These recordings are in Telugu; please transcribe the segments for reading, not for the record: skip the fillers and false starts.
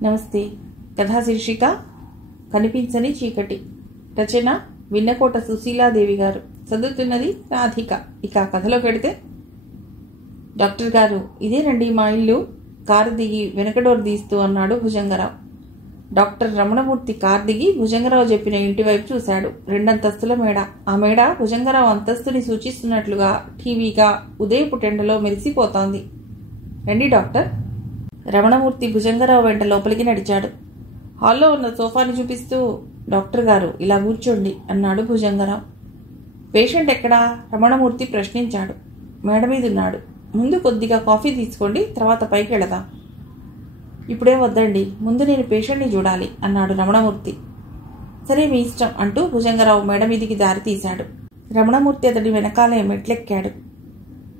నమస్తే. కథా శీర్షిక కనిపించని చీకటి. రచన విన్నకోట సుశీలాదేవి గారు. చదువుతున్నది రాధిక. ఇక కథలోకి వెడితే, డాక్టర్ గారు, ఇదేనండి మా ఇల్లు. కారు దిగి వెనక డోర్ తీస్తూ అన్నాడు భుజంగరావు. డాక్టర్ రమణమూర్తి కారు దిగి భుజంగరావు చెప్పిన ఇంటి వైపు చూశాడు. 2 అంతస్తుల మేడ. ఆ మేడ భుజంగరావు అంతస్తుని సూచిస్తున్నట్లుగా టీవీగా ఉదయపు టెండలో మెరిసిపోతోంది. రండి డాక్టర్. రమణమూర్తి భుజంగరావు వెంట లోపలికి నడిచాడు. హాల్లో ఉన్న సోఫాని చూపిస్తూ, డాక్టర్ గారు ఇలా కూర్చోండి అన్నాడు భుజంగరావు. పేషెంట్ ఎక్కడా? రమణమూర్తి ప్రశ్నించాడు. మేడ మీద ఉన్నాడు. ముందు కొద్దిగా కాఫీ తీసుకోండి, తర్వాత పైకి వెళదాం. ఇప్పుడే వద్దండి, ముందు నేను పేషెంట్ని చూడాలి అన్నాడు రమణమూర్తి. సరే, మీ ఇష్టం అంటూ భుజంగరావు మేడ మీదికి దారి తీశాడు. రమణమూర్తి అతడి వెనకాలే మెట్లెక్కాడు.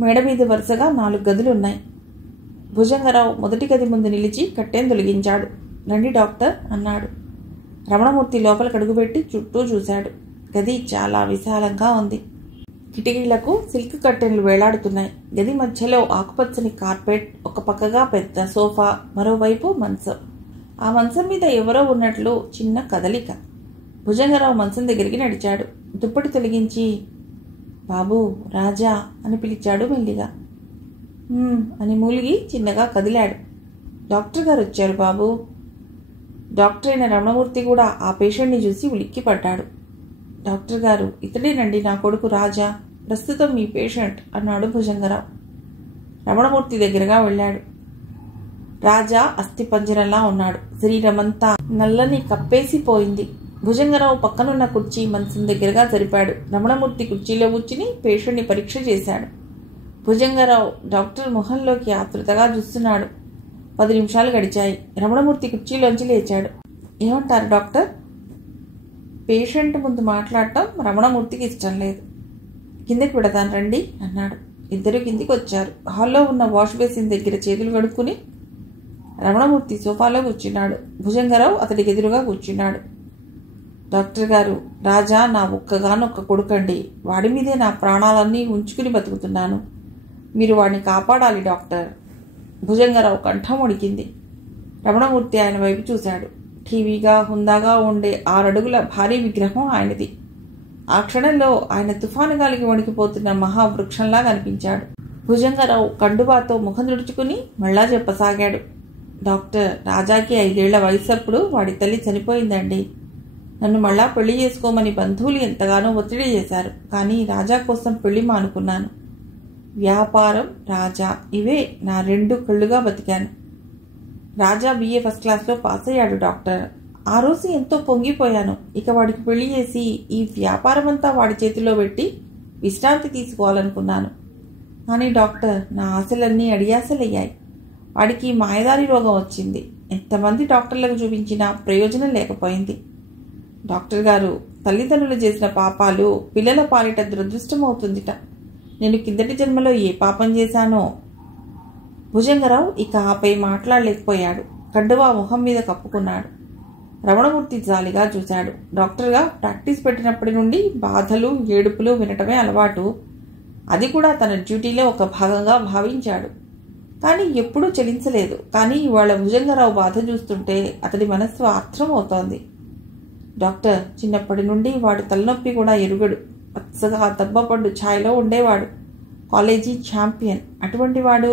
మేడ మీద వరుసగా 4 గదులున్నాయి. భుజంగరావు మొదటి గది ముందు నిలిచి కట్టెను తొలగించాడు. రండి డాక్టర్ అన్నాడు. రమణమూర్తి లోపలికి అడుగుపెట్టి చుట్టూ చూశాడు. గది చాలా విశాలంగా ఉంది. కిటికీలకు సిల్క్ కట్టెన్లు వేలాడుతున్నాయి. గది మధ్యలో ఆకుపచ్చని కార్పెట్, ఒక పక్కగా పెద్ద సోఫా, మరోవైపు మంచం. ఆ మంచం మీద ఎవరో ఉన్నట్లు చిన్న కదలిక. భుజంగరావు మంచం దగ్గరికి నడిచాడు. దుప్పటి తొలగించి, బాబూ, రాజా అని పిలిచాడు మెల్లిగా. అని మూలిగి చిన్నగా కదిలాడు. డాక్టర్ గారు వచ్చారు బాబు. డాక్టర్ అయిన రమణమూర్తి కూడా ఆ పేషెంట్ని చూసి ఉలిక్కి పడ్డాడు. డాక్టర్ గారు, ఇతడేనండి నా కొడుకు రాజా, ప్రస్తుతం మీ పేషెంట్ అన్నాడు భుజంగరావు. రమణమూర్తి దగ్గరగా వెళ్ళాడు. రాజా అస్థిపంజరంలా ఉన్నాడు. శరీరమంతా నల్లని కప్పేసిపోయింది. భుజంగరావు పక్కనున్న కుర్చీ మంచం దగ్గరగా జరిపాడు. రమణమూర్తి కుర్చీలో కూర్చుని పేషెంట్ని పరీక్ష చేశాడు. భుజంగరావు డాక్టర్ మొహంలోకి ఆతృతగా చూస్తున్నాడు. 10 నిమిషాలు గడిచాయి. రమణమూర్తి కుర్చీలోంచి లేచాడు. ఏమంటారు డాక్టర్? పేషెంట్ ముందు మాట్లాడటం రమణమూర్తికి ఇష్టం లేదు. కిందకి పెడతాను రండి అన్నాడు. ఇద్దరు కిందికి వచ్చారు. హాల్లో ఉన్న వాష్ బేసిన్ దగ్గర చేతులు కడుక్కుని రమణమూర్తి సోఫాలో కూర్చున్నాడు. భుజంగరావు అతడికి ఎదురుగా కూర్చున్నాడు. డాక్టర్ గారు, రాజా నా ఒక్కగానొక్క కొడుకండి. వాడి మీదే నా ప్రాణాలన్నీ ఉంచుకుని బతుకుతున్నాను. మీరు వాడిని కాపాడాలి డాక్టర్. భుజంగరావు కంఠం వణికింది. రమణమూర్తి ఆయన వైపు చూశాడు. టీవీగా హుందాగా ఉండే 6 అడుగుల భారీ విగ్రహం ఆయనది. ఆ క్షణంలో ఆయన తుఫాను గాలికి వణికిపోతున్న మహావృక్షంలా కనిపించాడు. భుజంగరావు కండువాతో ముఖం తుడుచుకుని మళ్ళా చెప్పసాగాడు. డాక్టర్, రాజాకి 5 ఏళ్ల వయసప్పుడు వాడి తల్లి చనిపోయిందండి. నన్ను మళ్ళా పెళ్లి చేసుకోమని బంధువులు ఎంతగానో ఒత్తిడి చేశారు. కానీ రాజా కోసం పెళ్లి మానుకున్నాను. వ్యాపారం, రాజా, ఇవే నా 2 కళ్ళుగా బతికాను. రాజా BA ఫస్ట్ క్లాస్లో పాస్ అయ్యాడు డాక్టర్. ఆ రోజు ఎంతో పొంగిపోయాను. ఇక వాడికి పెళ్లి చేసి ఈ వ్యాపారం అంతా వాడి చేతిలో పెట్టి విశ్రాంతి తీసుకోవాలనుకున్నాను. కానీ డాక్టర్, నా ఆశలన్నీ అడియాసలయ్యాయి. వాడికి మాయదారి రోగం వచ్చింది. ఎంతమంది డాక్టర్లకు చూపించినా ప్రయోజనం లేకపోయింది. డాక్టర్ గారు, తల్లిదండ్రులు చేసిన పాపాలు పిల్లల పాలిట దురదృష్టమవుతుందిట. నేను కిందటి జన్మలో ఏ పాపం చేశానో. భుజంగరావు ఇక ఆపై మాట్లాడలేకపోయాడు. కండువా ముఖం మీద కప్పుకున్నాడు. రమణమూర్తి జాలిగా చూశాడు. డాక్టర్గా ప్రాక్టీస్ పెట్టినప్పటి నుండి బాధలు, ఏడుపులు వినటమే అలవాటు. అది కూడా తన డ్యూటీలో ఒక భాగంగా భావించాడు. కానీ ఎప్పుడూ చలించలేదు. కానీ ఇవాళ భుజంగరావు బాధ చూస్తుంటే అతడి మనస్సు ఆత్రమవుతోంది. డాక్టర్, చిన్నప్పటి నుండి వాడు తలనొప్పి కూడా ఎరుగడు. పచ్చగా దబ్బపండు ఛాయలో ఉండేవాడు. College champion. అటువంటి వాడు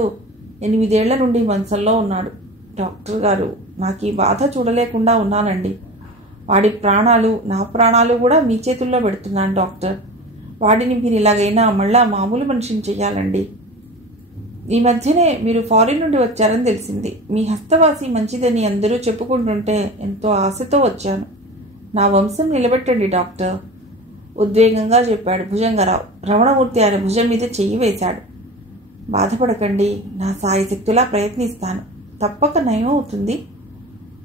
8 ఏళ్ల నుండి మంచంలో ఉన్నాడు. డాక్టర్ గారు, నాకు ఈ బాధ చూడలేకుండా ఉన్నానండి. వాడి ప్రాణాలు, నా ప్రాణాలు కూడా మీ చేతుల్లో పెడుతున్నాను డాక్టర్. వాడిని మీరు ఇలాగైనా మళ్ళా మామూలు మనిషిని చెయ్యాలండి. ఈ మధ్యనే మీరు ఫారిన్ నుండి వచ్చారని తెలిసింది. మీ హస్తవాసి మంచిదని అందరూ చెప్పుకుంటుంటే ఎంతో ఆశతో వచ్చాను. నా వంశం నిలబెట్టండి డాక్టర్, ఉద్వేగంగా చెప్పాడు భుజంగరావు. రమణమూర్తి ఆయన భుజం మీద చెయ్యి వేశాడు. బాధపడకండి, నా సాయశక్తులా ప్రయత్నిస్తాను. తప్పక నయం అవుతుంది.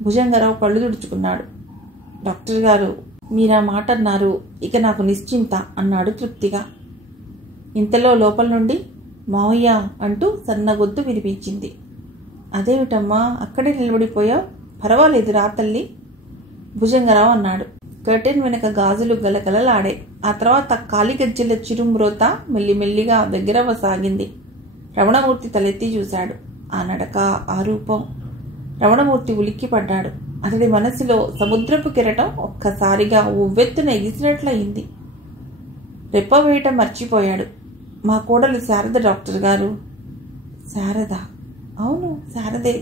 భుజంగరావు కళ్ళు తుడుచుకున్నాడు. డాక్టర్ గారు, మీరా మాట అన్నారు, ఇక నాకు నిశ్చింత అన్నాడు తృప్తిగా. ఇంతలో లోపల నుండి మావయ్య అంటూ సన్నగొద్దు వినిపించింది. అదేమిటమ్మా అక్కడే నిలబడిపోయావు? పర్వాలేదు రా తల్లి, భుజంగరావు అన్నాడు. కర్టెన్ వెనక గాజులు గలగలలాడే. ఆ తర్వాత కాలిగజ్జెల చిరుమ్రోత మెల్లిమెల్లిగా దగ్గరవసాగింది. రమణమూర్తి తలెత్తి చూశాడు. ఆ నడక, ఆ రూపం. రమణమూర్తి ఉలిక్కిపడ్డాడు. అతడి మనసులో సముద్రపు కెరటం ఒక్కసారిగా ఉవ్వెత్తున ఎగిసినట్లయింది. రెప్ప వేయటం మర్చిపోయాడు. మా కోడలు శారద డాక్టర్ గారు. శారద? అవును, శారదే.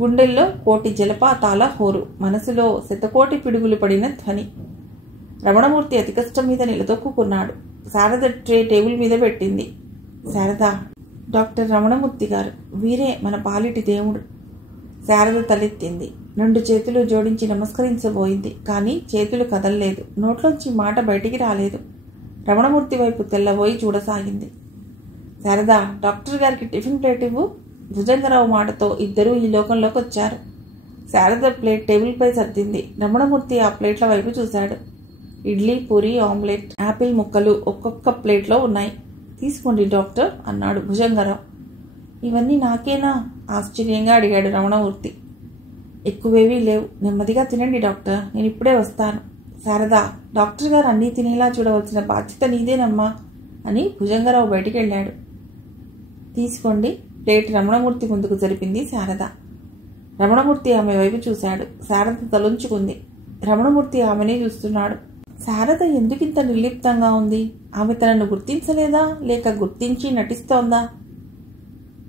గుండెల్లో కోటి జలపాతాల హోరు, మనసులో శతకోటి పిడుగులు పడిన ధ్వని. రమణమూర్తి అతి కష్టం మీద నిలదొక్కున్నాడు. శారద ట్రే టేబుల్ మీద పెట్టింది. శారద, డాక్టర్ రమణమూర్తి గారు, వీరే మన పాలిటి దేవుడు. శారద తలెత్తింది. 2 చేతులు జోడించి నమస్కరించబోయింది. కానీ చేతులు కదల్లేదు. నోట్లోంచి మాట బయటికి రాలేదు. రమణమూర్తి వైపు తెల్లబోయి చూడసాగింది. శారద, డాక్టర్ గారికి టిఫిన్ ప్లేట్ ఇవ్వు. భుజంగరావు మాటతో ఇద్దరూ ఈ లోకంలోకి వచ్చారు. శారద ప్లేట్ టేబుల్పై సర్దింది. రమణమూర్తి ఆ ప్లేట్ల వైపు చూశాడు. ఇడ్లీ, పూరి, ఆమ్లెట్, యాపిల్ ముక్కలు ఒక్కొక్క ప్లేట్లో ఉన్నాయి. తీసుకోండి డాక్టర్ అన్నాడు భుజంగరావు. ఇవన్నీ నాకేనా? ఆశ్చర్యంగా అడిగాడు రమణమూర్తి. ఎక్కువేవీ లేవు, నెమ్మదిగా తినండి డాక్టర్, నేను ఇప్పుడే వస్తాను. శారద, డాక్టర్ గారు అన్నీ తినేలా చూడవలసిన బాధ్యత నీదేనమ్మా అని భుజంగరావు బయటికి వెళ్ళాడు. తీసుకోండి. ప్లేట్ రమణమూర్తి ముందుకు జరిపింది శారద. రమణమూర్తి ఆమె వైపు చూశాడు. శారద తలొంచుకుంది. రమణమూర్తి ఆమెనే చూస్తున్నాడు. శారద ఎందుకింత నిర్లిప్తంగా ఉంది? ఆమె తనను గుర్తించలేదా, లేక గుర్తించి నటిస్తోందా?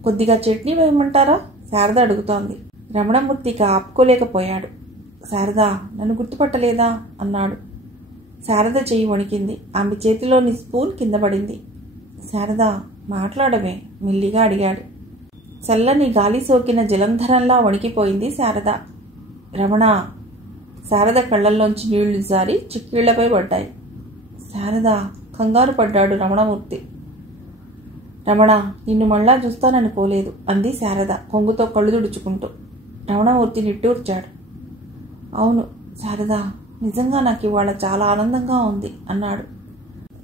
కొద్దిగా చట్నీ వేయమంటారా? శారద అడుగుతోంది. రమణమూర్తికి ఆపుకోలేకపోయాడు. శారద, నన్ను గుర్తుపట్టలేదా అన్నాడు. శారద చెయ్యి వణికింది. ఆమె చేతిలోని స్పూన్ కింద పడింది. శారద, మాట్లాడమే మెల్లిగా అడిగాడు. చల్లని గాలి సోకిన జలంధరంలా వణికిపోయింది శారద. రమణ. శారద కళ్ళల్లోంచి నీళ్లు జారి చిక్కీళ్లపై పడ్డాయి. శారద, కంగారు పడ్డాడు రమణమూర్తి. రమణ, నిన్ను మళ్ళా చూస్తాననుకోలేదు అంది శారద కొంగుతో కళ్ళు తుడుచుకుంటూ. రమణమూర్తి నిట్టూర్చాడు. అవును శారద, నిజంగా నాకు ఇవాళ చాలా ఆనందంగా ఉంది అన్నాడు.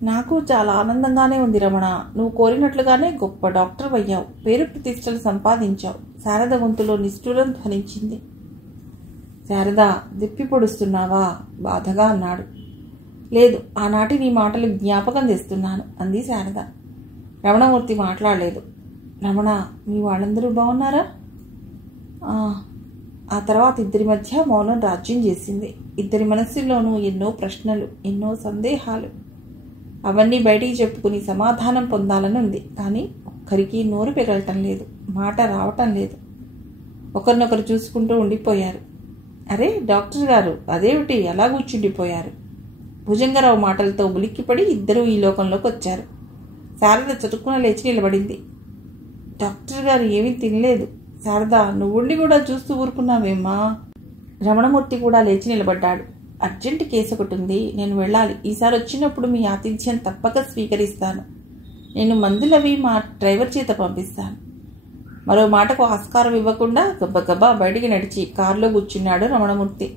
నాకు చాలా ఆనందంగానే ఉంది రమణ. నువ్వు కోరినట్లుగానే గొప్ప డాక్టర్ అయ్యావు, పేరు ప్రతిష్టలు సంపాదించావు. శారద గొంతులో నిష్ఠూరం ధ్వనించింది. శారద, దిప్పి పొడుస్తున్నావా బాధగా అన్నాడు. లేదు, ఆనాటి నీ మాటలు జ్ఞాపకం తెస్తున్నాను అంది శారద. రమణమూర్తి మాట్లాడలేదు. రమణ, మీ వాళ్ళందరూ బాగున్నారా? ఆ తర్వాత ఇద్దరి మధ్య మౌనం రాజ్యం చేసింది. ఇద్దరి మనస్సుల్లోనూ ఎన్నో ప్రశ్నలు, ఎన్నో సందేహాలు. అవన్నీ బయటికి చెప్పుకుని సమాధానం పొందాలని ఉంది. కానీ ఒక్కరికి నోరు పెగలటం లేదు, మాట రావటం లేదు. ఒకరినొకరు చూసుకుంటూ ఉండిపోయారు. అరే డాక్టర్ గారు, అదేమిటి అలా కూర్చుండిపోయారు? భుజంగరావు మాటలతో ఉలిక్కిపడి ఇద్దరూ ఈ లోకంలోకి వచ్చారు. శారద చటుక్కున లేచి నిలబడింది. డాక్టర్ గారు ఏమీ తినలేదు. శారద, నువ్వుండి కూడా చూస్తూ ఊరుకున్నావేమ్మా? రమణమూర్తి కూడా లేచి నిలబడ్డాడు. అర్జెంట్ కేసు ఒకటి ఉంది, నేను వెళ్ళాలి. ఈసారి వచ్చినప్పుడు మీ ఆతిథ్యం తప్పక స్వీకరిస్తాను. నేను మందులవి మా డ్రైవర్ చేత పంపిస్తాను. మరో మాటకు ఆస్కారం ఇవ్వకుండా గబ్బగబ్బా బయటికి నడిచి కారులో కూర్చున్నాడు రమణమూర్తి.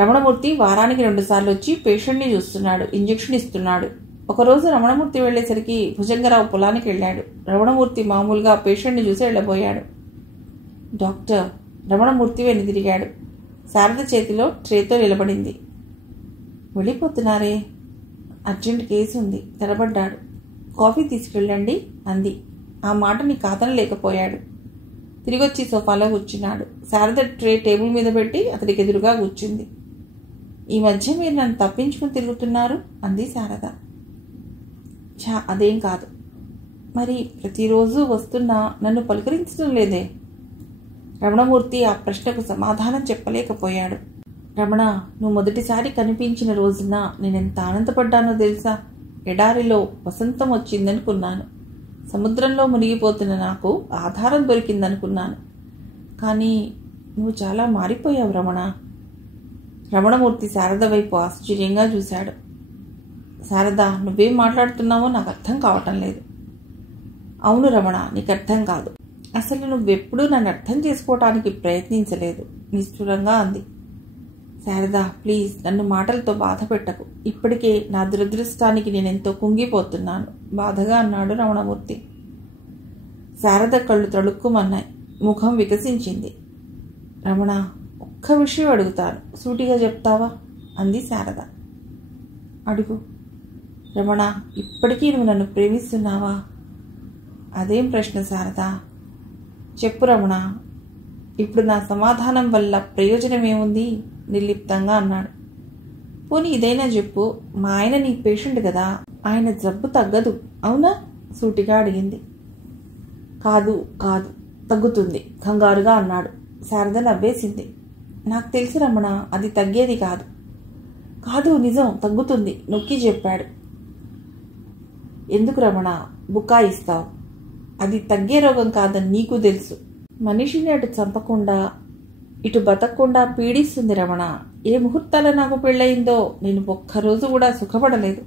రమణమూర్తి వారానికి 2 సార్లు వచ్చి పేషెంట్ని చూస్తున్నాడు, ఇంజెక్షన్ ఇస్తున్నాడు. ఒకరోజు రమణమూర్తి వెళ్లేసరికి భుజంగరావు పొలానికి వెళ్ళాడు. రమణమూర్తి మామూలుగా పేషెంట్ని చూసి వెళ్ళబోయాడు. డాక్టర్. రమణమూర్తి వెనుదిరిగాడు. శారద చేతిలో ట్రేతో నిలబడింది. వెళ్ళిపోతున్నారే? అర్జెంట్ కేసు ఉంది. తెరబడ్డాడు. కాఫీ తీసుకెళ్ళండి అంది. ఆ మాటని కాదనలేకపోయాడు. తిరిగొచ్చి సోఫాలో కూర్చున్నాడు. శారద ట్రే టేబుల్ మీద పెట్టి అతడికి ఎదురుగా కూర్చుంది. ఈ మధ్య మీరు నన్ను తప్పించుకుని తిరుగుతున్నారు అంది శారద. అదేం కాదు. మరి ప్రతిరోజు వస్తున్నా నన్ను పలుకరించడం లేదే? రమణమూర్తి ఆ ప్రశ్నకు సమాధానం చెప్పలేకపోయాడు. రమణ, నువ్వు మొదటిసారి కనిపించిన రోజున నేనెంత ఆనందపడ్డానో తెలుసా? ఎడారిలో వసంతం వచ్చిందనుకున్నాను. సముద్రంలో మునిగిపోతున్న నాకు ఆధారం దొరికిందనుకున్నాను. కానీ నువ్వు చాలా మారిపోయావు రమణ. రమణమూర్తి శారద వైపు ఆశ్చర్యంగా చూశాడు. శారద, నువ్వేం మాట్లాడుతున్నావో నాకు అర్థం కావటం లేదు. అవును రమణ, నీకు అర్థం కాదు. అసలు నువ్వెప్పుడూ నన్ను అర్థం చేసుకోవటానికి ప్రయత్నించలేదు నిష్ఠురంగా అంది. శారద, ప్లీజ్ నన్ను మాటలతో బాధ పెట్టకు. ఇప్పటికే నా దురదృష్టానికి నేనెంతో కుంగిపోతున్నాను బాధగా అన్నాడు రమణమూర్తి. శారద కళ్ళు తడుక్కుమన్నాయి. ముఖం వికసించింది. రమణ, ఒక్క విషయం అడుగుతాను, సూటిగా చెప్తావా అంది శారద. అడుగు. రమణ, ఇప్పటికీ నువ్వు నన్ను ప్రేమిస్తున్నావా? అదేం ప్రశ్న శారద? చెప్పు రమణ, ఇప్పుడు నా సమాధానం వల్ల ప్రయోజనమేముంది? నిర్లిప్తంగా అన్నాడు. పోనీ ఇదైనా చెప్పు, మా ఆయన నీ పేషెంట్ కదా, ఆయన జబ్బు తగ్గదు అవునా? సూటిగా అడిగింది. కాదు కాదు, తగ్గుతుంది కంగారుగా అన్నాడు. శారద నవ్వేసింది. నాకు తెలిసి రమణ, అది తగ్గేది కాదు. కాదు, నిజం, తగ్గుతుంది నొక్కి చెప్పాడు. ఎందుకు రమణ బుకాయిస్తావు? అది తగ్గే రోగం కాదని నీకు తెలుసు. మనిషిని అటు చంపకుండా ఇటు బతకకుండా పీడిస్తుంది రమణ. ఏ ముహూర్తాల నాకు పెళ్ళయిందో నేను ఒక్కరోజు కూడా సుఖపడలేదు.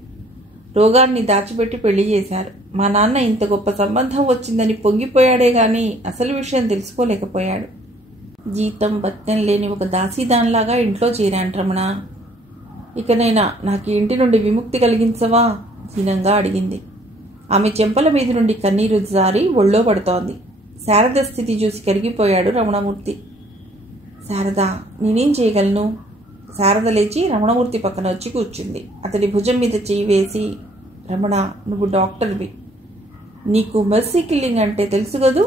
రోగాన్ని దాచిపెట్టి పెళ్లి చేశారు. మా నాన్న ఇంత గొప్ప సంబంధం వచ్చిందని పొంగిపోయాడే గాని అసలు విషయం తెలుసుకోలేకపోయాడు. జీతం బత్తం లేని ఒక దాసీదాన్లాగా ఇంట్లో చేరాను రమణ. ఇకనైనా నాకు ఇంటి నుండి విముక్తి కలిగించవా? దీనంగా అడిగింది. ఆమె చెంపల మీద నుండి కన్నీరు జారి ఒళ్ళో పడుతోంది. శారద స్థితి చూసి కరిగిపోయాడు రమణమూర్తి. శారద, నేనేం చేయగలను? శారద లేచి రమణమూర్తి పక్కన వచ్చి కూర్చుంది. అతడి భుజం మీద చెయ్యి వేసి, రమణ, నువ్వు డాక్టర్వి, నీకు మెర్సీ కిల్లింగ్ అంటే తెలుసు కదూ?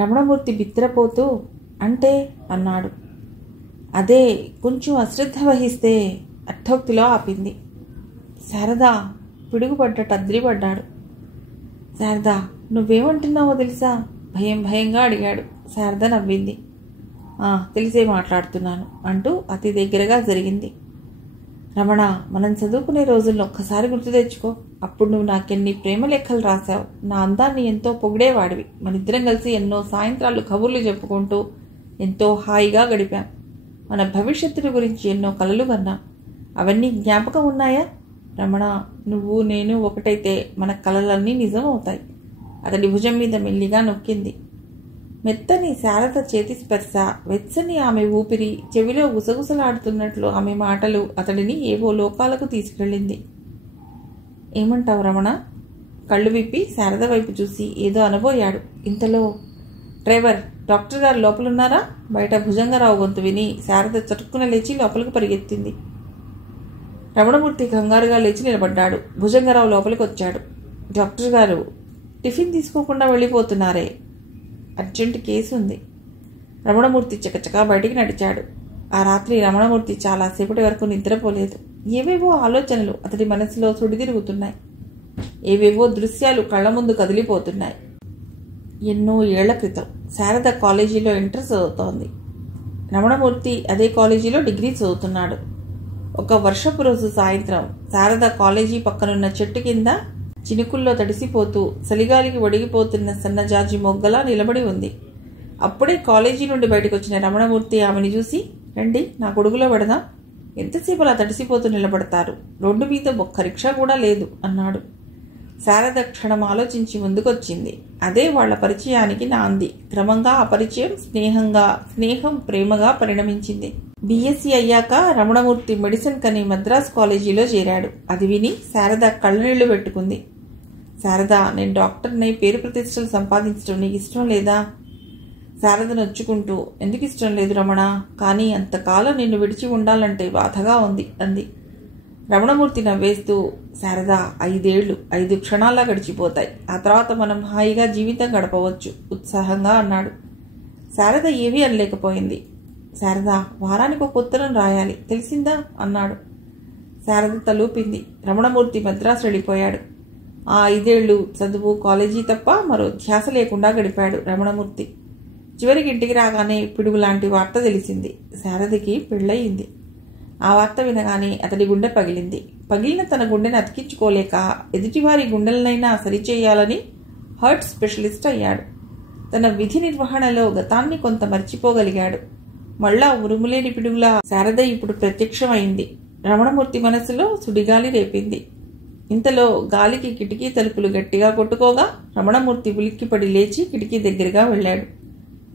రమణమూర్తి బిత్రపోతూ అంటే అన్నాడు. అదే, కొంచెం అశ్రద్ధ వహిస్తే అర్థోక్తిలో ఆపింది. శారద పిడుగుపడ్డట్టు అద్రిపడ్డాడు. శారద, నువ్వేమంటున్నావో తెలుసా? భయంగా అడిగాడు. శారద నవ్వింది. తెలిసే మాట్లాడుతున్నాను అంటూ అతి దగ్గరగా జరిగింది. రమణ, మనం చదువుకునే రోజుల్లో ఒక్కసారి గుర్తు తెచ్చుకో. అప్పుడు నువ్వు నాకెన్ని ప్రేమ లెక్కలు రాశావు. నా అందాన్ని ఎంతో పొగిడేవాడివి. మనిద్దరం కలిసి ఎన్నో సాయంత్రాలు కబుర్లు చెప్పుకుంటూ ఎంతో హాయిగా గడిపాం. మన భవిష్యత్తుల గురించి ఎన్నో కలలు కన్నాం. అవన్నీ జ్ఞాపకం ఉన్నాయా? రమణ, నువ్వు నేను ఒకటైతే మన కలలన్నీ నిజం అవుతాయి. అతడి భుజం మీద మెల్లిగా నొక్కింది. మెత్తని శారద చేతి స్పర్శ, వెచ్చని ఆమె ఊపిరి, చెవిలో గుసగుసలాడుతున్నట్లు ఆమె మాటలు అతడిని ఏవో లోకాలకు తీసుకెళ్ళింది. ఏమంటావు రమణ? కళ్ళు విప్పి శారద వైపు చూసి ఏదో అనబోయాడు. ఇంతలో, డ్రైవర్, డాక్టర్ గారు లోపలున్నారా? బయట భుజంగరావు గొంతు విని శారద చటుక్కున లేచి లోపలికి పరిగెత్తింది. రమణమూర్తి కంగారుగా లేచి నిలబడ్డాడు. భుజంగరావు లోపలికి వచ్చాడు. డాక్టర్ గారు, టిఫిన్ తీసుకోకుండా వెళ్ళిపోతున్నారే? అర్జెంట్ కేసు ఉంది. రమణమూర్తి చకచకా బయటికి నడిచాడు. ఆ రాత్రి రమణమూర్తి చాలాసేపటి వరకు నిద్రపోలేదు. ఏవేవో ఆలోచనలు అతడి మనసులో సుడితిరుగుతున్నాయి. ఏవేవో దృశ్యాలు కళ్ల ముందు కదిలిపోతున్నాయి. ఎన్నో ఏళ్ల క్రితం శారద కాలేజీలో ఇంటర్ చదువుతోంది. రమణమూర్తి అదే కాలేజీలో డిగ్రీ చదువుతున్నాడు. ఒక వర్షపు రోజు సాయంత్రం శారద కాలేజీ పక్కనున్న చెట్టు కింద చినుకుల్లో తడిసిపోతూ చలిగాలికి ఒడిగిపోతున్న సన్నజాజి మొగ్గలా నిలబడి ఉంది. అప్పుడే కాలేజీ నుండి బయటకు వచ్చిన రమణమూర్తి ఆమెను చూసి, రండి, నా గొడుగులో పడదాం. ఎంతసేపు అలా తడిసిపోతూ నిలబడతారు? రోడ్డు మీద ఒక్క రిక్షా కూడా లేదు అన్నాడు. శారద క్షణం ఆలోచించి ముందుకొచ్చింది. అదే వాళ్ల పరిచయానికి నాంది. క్రమంగా ఆ పరిచయం స్నేహం ప్రేమగా పరిణమించింది. బీఎస్సీ అయ్యాక రమణమూర్తి మెడిసిన్ కని మద్రాస్ కాలేజీలో చేరాడు. అది విని శారద కళ్ళనీళ్లు పెట్టుకుంది. శారద, నేను డాక్టర్నై పేరు ప్రతిష్టలు సంపాదించడం నీకు ఇష్టం లేదా? శారద నొచ్చుకుంటూ, ఎందుకు ఇష్టం లేదు రమణ, కానీ అంతకాలం నిన్ను విడిచి ఉండాలంటే బాధగా ఉంది అంది. రమణమూర్తి నవ్వేస్తూ, శారద, 5 ఏళ్లు 5 క్షణాల్లా గడిచిపోతాయి. ఆ తర్వాత మనం హాయిగా జీవితం గడపవచ్చు ఉత్సాహంగా అన్నాడు. శారద ఏమీ అనలేకపోయింది. శారద, వారానికి ఒక ఉత్తరం రాయాలి, తెలిసిందా అన్నాడు. శారద తలూపింది. రమణమూర్తి మద్రాసు వెళ్ళిపోయాడు. ఆ 5 ఏళ్లు చదువు, కాలేజీ తప్ప మరో ధ్యాస లేకుండా గడిపాడు రమణమూర్తి. చివరికి ఇంటికి రాగానే పిడుగు లాంటి వార్త తెలిసింది. శారదకి పెళ్ళయింది. ఆ వార్త వినగానే అతడి గుండె పగిలింది. పగిలిన తన గుండెని అతికించుకోలేక ఎదుటివారి గుండెలనైనా సరిచేయాలని హార్ట్ స్పెషలిస్ట్ అయ్యాడు. తన విధి నిర్వహణలో గతాన్ని కొంత మర్చిపోగలిగాడు. మళ్ళా ఉరుములేని పిడుగులా శారద ఇప్పుడు ప్రత్యక్షమైంది. రమణమూర్తి మనసులో సుడిగాలి రేపింది. ఇంతలో గాలికి కిటికీ తలుపులు గట్టిగా కొట్టుకోగా రమణమూర్తి ఉలిక్కిపడి లేచి కిటికీ దగ్గరగా వెళ్ళాడు.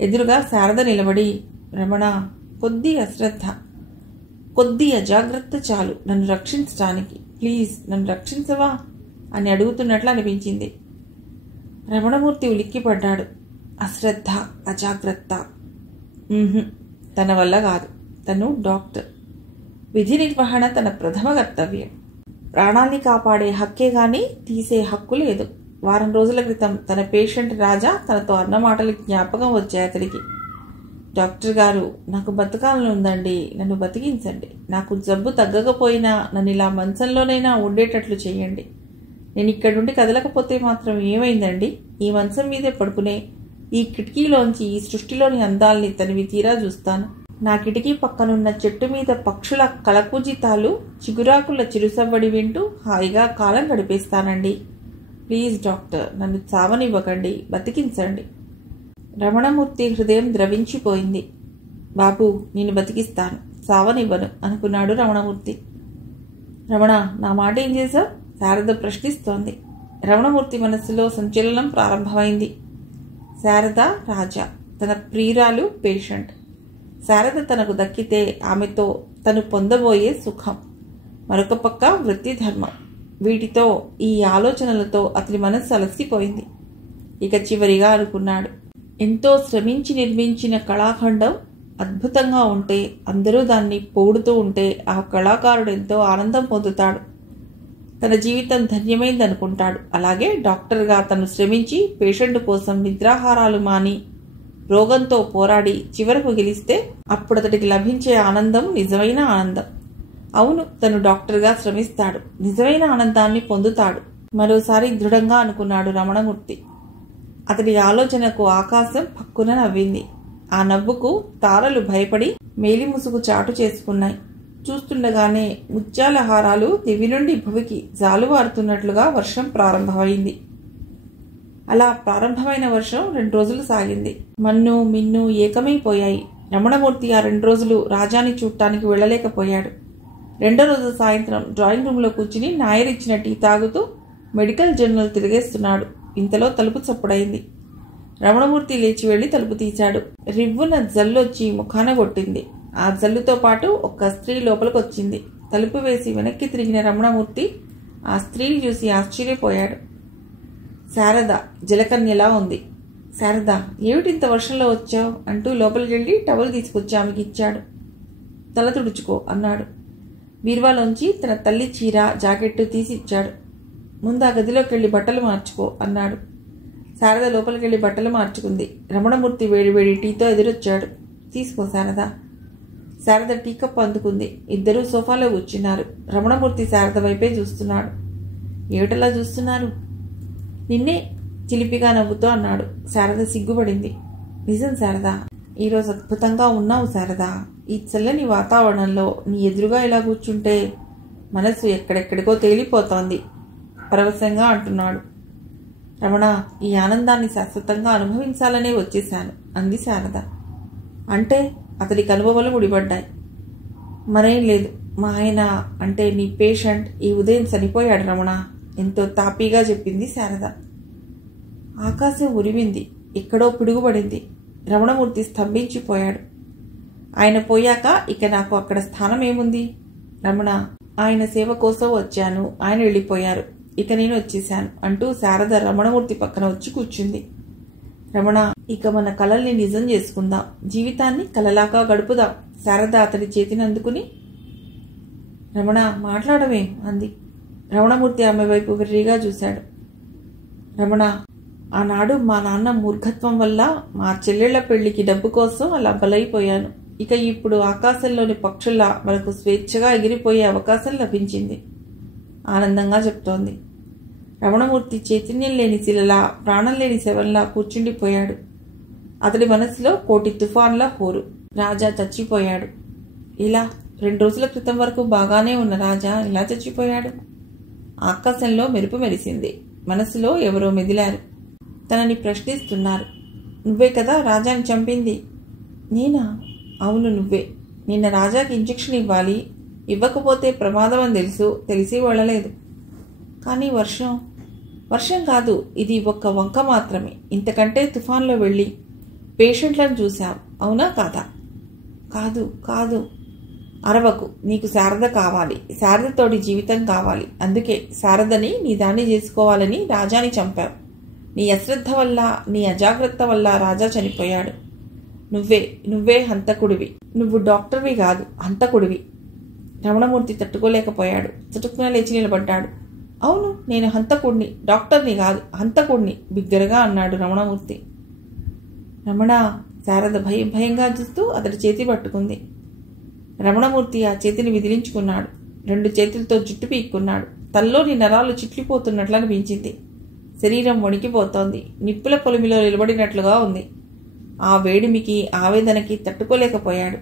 ఎదురుగా శారద నిలబడి, రమణ, కొద్ది అశ్రద్ధ, కొద్ది అజాగ్రత్త చాలు నన్ను రక్షించటానికి, ప్లీజ్ నన్ను రక్షించవా అని అడుగుతున్నట్లు అనిపించింది. రమణమూర్తి ఉలిక్కిపడ్డాడు. అశ్రద్ధ, అజాగ్రత్త, తన వల్ల కాదు. తను డాక్టర్. విధి నిర్వహణ తన ప్రథమ కర్తవ్యం. ప్రాణాన్ని కాపాడే హక్కే గాని తీసే హక్కు లేదు. వారం రోజుల క్రితం తన పేషెంట్ రాజా తనతో అన్న మాటలు జ్ఞాపకం వచ్చాయి అతడికి. డాక్టర్ గారు, నాకు బతకాలని ఉందండి, నన్ను బతికించండి. నాకు జబ్బు తగ్గకపోయినా నన్ను ఇలా మంచంలోనైనా ఉండేటట్లు చేయండి. నేను ఇక్కడుండి కదలకపోతే మాత్రం ఏమైందండి? ఈ మంచం మీదే పడుకునే ఈ కిటికీలోంచి ఈ సృష్టిలోని అందాల్ని తనివి తీరా చూస్తాను. నా కిటికీ పక్కనున్న చెట్టు మీద పక్షుల కలకూజితాలు, చిగురాకుల చిరుసవ్వడి వింటూ హాయిగా కాలం గడిపేస్తానండి. ప్లీజ్ డాక్టర్, నన్ను చావనివ్వకండి, బతికించండి. రమణమూర్తి హృదయం ద్రవించిపోయింది. బాబు, నేను బతికిస్తాను, చావనివ్వను అనుకున్నాడు రమణమూర్తి. రమణ, నా మాట ఏం చేశావు? శారద ప్రశ్నిస్తోంది. రమణమూర్తి మనస్సులో సంచలనం ప్రారంభమైంది. శారద రాజా, తన ప్రియురాలు పేషెంట్. శారద తనకు దక్కితే ఆమెతో తను పొందబోయే సుఖం, మరొక పక్క వృత్తి ధర్మం. వీటితో, ఈ ఆలోచనలతో అతని మనస్సు అలసిపోయింది. ఇక చివరిగా అనుకున్నాడు, ఎంతో శ్రమించి నిర్మించిన కళాఖండం అద్భుతంగా ఉంటే, అందరూ దాన్ని పొగుడుతూ ఉంటే ఆ కళాకారుడు ఎంతో ఆనందం పొందుతాడు, తన జీవితం ధన్యమైందనుకుంటాడు. అలాగే డాక్టర్గా తను శ్రమించి పేషెంట్ కోసం నిద్రాహారాలు మాని రోగంతో పోరాడి చివరకు గెలిస్తే అప్పుడు అతడికి లభించే ఆనందం నిజమైన ఆనందం. అవును, తను డాక్టర్గా శ్రమిస్తాడు, నిజమైన ఆనందాన్ని పొందుతాడు. మరోసారి దృఢంగా అనుకున్నాడు రమణమూర్తి. అతడి ఆలోచనకు ఆకాశం పక్కున నవ్వింది. ఆ నవ్వుకు తారలు భయపడి మేలిముసుగు చాటు చేసుకున్నాయి. చూస్తుండగానే ముత్యాల హారాలు దివి నుండి భువికి జాలువారుతున్నట్లుగా వర్షం ప్రారంభమైంది. అలా ప్రారంభమైన వర్షం 2 రోజులు సాగింది. మన్ను మిన్ను ఏకమైపోయాయి. రమణమూర్తి ఆ 2 రోజులు రాజాని చూడటానికి వెళ్ళలేకపోయాడు. 2వ రోజు సాయంత్రం డ్రాయింగ్ రూమ్లో కూర్చుని నాయరిచ్చిన టీ తాగుతూ మెడికల్ జర్నల్ తిరిగేస్తున్నాడు. ఇంతలో తలుపు చప్పుడైంది. రమణమూర్తి లేచి వెళ్లి తలుపు తీశాడు. రివ్వున జల్లొచ్చి ముఖాన కొట్టింది. ఆ జల్లుతో పాటు ఒక స్త్రీ లోపలికొచ్చింది. తలుపు వేసి వెనక్కి తిరిగిన రమణమూర్తి ఆ స్త్రీని చూసి ఆశ్చర్యపోయాడు. శారద జలకన్యలా ఉంది. శారద, ఏమిటింత వర్షంలో వచ్చావు అంటూ లోపలికెళ్ళి టవల్ తీసుకొచ్చి ఆమెకి ఇచ్చాడు. తల తుడుచుకో అన్నాడు. బీరువాలోంచి తన తల్లి చీర జాకెట్టు తీసి ఇచ్చాడు. ముందు ఆ గదిలోకి వెళ్ళి బట్టలు మార్చుకో అన్నాడు. శారద లోపలికెళ్ళి బట్టలు మార్చుకుంది. రమణమూర్తి వేడివేడి టీతో ఎదురొచ్చాడు. తీసుకో శారద. శారద టీ కప్పు అందుకుంది. ఇద్దరూ సోఫాలో కూర్చున్నారు. రమణమూర్తి శారద వైపే చూస్తున్నాడు. ఏమిటలా చూస్తున్నారు? నిన్నే చిలిపిగా నవ్వుతూ అన్నాడు. శారద సిగ్గుపడింది. నిజం శారద, ఈరోజు అద్భుతంగా ఉన్నావు శారద. ఈ చల్లని వాతావరణంలో నీ ఎదురుగా ఇలా కూర్చుంటే మనసు ఎక్కడెక్కడికో తేలిపోతోంది పరవశంగా అంటున్నాడు. రమణ, ఈ ఆనందాన్ని శాశ్వతంగా అనుభవించాలనే వచ్చేశాను అంది శారద. అంటే? అతడి కనుబొమలు ముడిపడ్డాయి. మరేం లేదు, మా ఆయన అంటే నీ పేషెంట్ ఈ ఉదయం చనిపోయాడు రమణ, ఎంతో తాపీగా చెప్పింది శారద. ఆకాశం ఉరిమింది. ఎక్కడో పిడుగుపడింది. రమణమూర్తి స్తంభించిపోయాడు. ఆయన పోయాక ఇక నాకు అక్కడ స్థానం ఏముంది? రమణ, ఆయన సేవ కోసం వచ్చాను, ఆయన వెళ్ళిపోయారు, ఇక నేను వచ్చేశాను అంటూ శారద రమణమూర్తి పక్కన వచ్చి కూర్చుంది. రమణ, ఇక మన కలల్ని నిజం చేసుకుందాం, జీవితాన్ని కలలాగా గడుపుదాం. శారద అతడి చేతిని అందుకుని, రమణ మాట్లాడమే అంది. రమణమూర్తి ఆమె వైపు వెర్రిగా చూశాడు. రమణ, ఆనాడు మా నాన్న మూర్ఖత్వం వల్ల మా చెల్లెళ్ల పెళ్లికి డబ్బు కోసం అలా బలైపోయాను. ఇక ఇప్పుడు ఆకాశంలోని పక్షుల్లా మనకు స్వేచ్ఛగా ఎగిరిపోయే అవకాశం లభించింది ఆనందంగా చెప్తోంది. రమణమూర్తి చైతన్యం లేని శిలలా, ప్రాణం లేని శవంలా కూర్చుండిపోయాడు. అతడి మనసులో కోటి తుఫాన్ల హోరు. రాజా చచ్చిపోయాడు. ఇలా 2 రోజుల క్రితం వరకు బాగానే ఉన్న రాజా ఇలా చచ్చిపోయాడు. ఆకాశంలో మెరుపు మెరిసింది. మనసులో ఎవరో మెదిలారు. తనని ప్రశ్నిస్తున్నారు. నువ్వే కదా రాజాని చంపింది? నేనా? అవును నువ్వే. నిన్న రాజాకి ఇంజెక్షన్ ఇవ్వాలి, ఇవ్వకపోతే ప్రమాదం అని తెలిసి వెళ్ళలేదు. కానీ వర్షం కాదు, ఇది ఒక్క వంక మాత్రమే. ఇంతకంటే తుఫాన్లో వెళ్ళి పేషెంట్లను చూశావు, అవునా కాదా? కాదు కాదు, అరవకు. నీకు శారద కావాలి, శారదతోటి జీవితం కావాలి. అందుకే శారదని నీ దాన్ని చేసుకోవాలని రాజాని చంపావు. నీ అశ్రద్ధ వల్ల, నీ అజాగ్రత్త వల్ల రాజా చనిపోయాడు. నువ్వే హంతకుడివి. నువ్వు డాక్టర్వి కాదు, హంతకుడివి. రమణమూర్తి తట్టుకోలేకపోయాడు. చటుక్కున లేచి నిలబడ్డాడు. అవును, నేను హంతకుడిని, డాక్టర్ని కాదు, హంతకుడిని బిగ్గరగా అన్నాడు రమణమూర్తి. రమణ! శారద భయంగా చూస్తూ అతడి చేతి పట్టుకుంది. రమణమూర్తి ఆ చేతిని విదిలించుకున్నాడు. 2 చేతులతో జుట్టు పీక్కున్నాడు. తల్లోని నరాలు చిట్లిపోతున్నట్లు అనిపించింది. శరీరం వణికిపోతోంది. నిప్పుల కొలిమిలో నిలబడినట్లుగా ఉంది. ఆ వేడిమికి, ఆవేదనకి తట్టుకోలేకపోయాడు.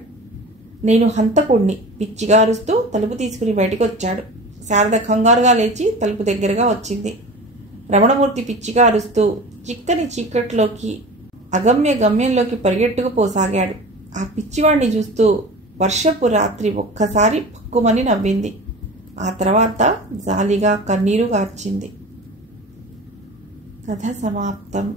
నేను హంతకుణ్ణి! పిచ్చిగా అరుస్తూ తలుపు తీసుకుని బయటికి వచ్చాడు. శారద కంగారుగా లేచి తలుపు దగ్గరగా వచ్చింది. రమణమూర్తి పిచ్చిగా అరుస్తూ చిక్కని చీకట్లోకి, అగమ్య గమ్యంలోకి పరిగెట్టుకుపోసాగాడు. ఆ పిచ్చివాణ్ణి చూస్తూ వర్షపు రాత్రి ఒక్కసారి పక్కుమని నవ్వింది. ఆ తర్వాత జాలిగా కన్నీరు గార్చింది. కథ సమాప్తం.